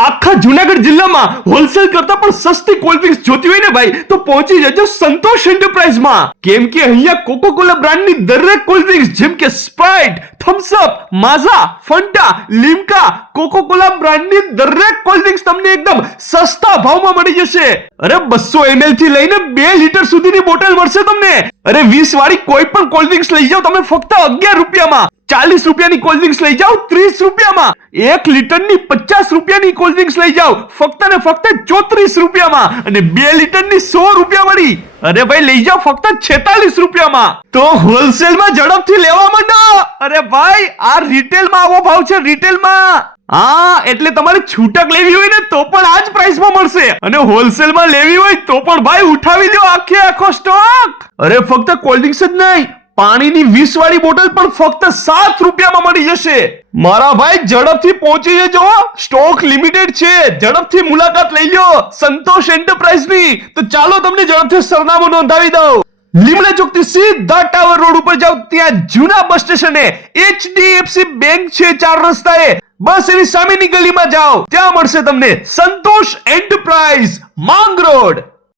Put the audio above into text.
આખા જુનાગઢ જિલ્લામાં હોલસેલ કરતા પણ સસ્તી કોલ્ડ ડ્રિંક્સ જોતી હોય ને ભાઈ તો પહોંચી જજો સંતોષ એન્ટરપ્રાઇઝમાં, કેમ કે અહીંયા કોકો કોલા બ્રાન્ડની દરેક કોલ્ડ ડ્રિંક્સ જેમ કે Sprite, Thums Up, Maaza, Fanta, Limca, Coca Cola બ્રાન્ડની દરેક કોલ્ડ ડ્રિંક્સ તમને એકદમ સસ્તા ભાવમાં મળી જશે. અરે 200 ml થી લઈને 2 લીટર સુધીની બોટલ મળશે તમને. અરે 20 વાળી કોઈ પણ કોલ્ડ ડ્રિંક્સ લઈ જાઓ તમે ફક્ત 11 રૂપિયામાં. 40 રૂપિયાની કોલ્ડ ડ્રિંક્સ લઈ જાઓ 30 રૂપિયામાં. 1 લીટરની 50 રૂપિયાની કોલ્ડ ડ્રિંક્સ લઈ જાઓ ફક્ત ને ફક્ત 34 રૂપિયામાં. અને 2 લીટરની 100 રૂપિયા વાળી અરે ભાઈ લઈ જાઓ ફક્ત 46 રૂપિયામાં. તો હોલસેલમાં ઝડપથી લેવા માંડો. અરે ભાઈ આ રિટેલમાં આવો ભાવ છે રિટેલમાં. હા એટલે તમારે છૂટક લેવી હોય ને તો પણ આ જ પ્રાઇસમાં મળશે, અને હોલસેલમાં લેવી હોય તો પણ ભાઈ ઉઠાવી લો આખો સ્ટોક. અરે ફક્ત કોલ્ડ ડ્રિંક્સ જ નહીં, પાણીની 20 વાળી બોટલ પણ ફક્ત 7 રૂપિયામાં મળી જશે. મારા ભાઈ ઝડપથી પહોંચી જજો, સ્ટોક લિમિટેડ છે. ઝડપથી મુલાકાત લઈ લો સંતોષ એન્ટરપ્રાઇઝની. તો ચાલો તમને ઝડપથી સરનામું નોંધાવી દઉં. લીમડા ચોક થી સીધા ટાવર રોડ ઉપર જાઓ, ત્યાં જૂના બસ સ્ટેશને HDFC બેંક છે 4 રસ્તાએ, બસ એની સામેની ગલીમાં જાઓ, ત્યાં મળશે તમને સંતોષ એન્ટરપ્રાઇઝ માંગ રોડ.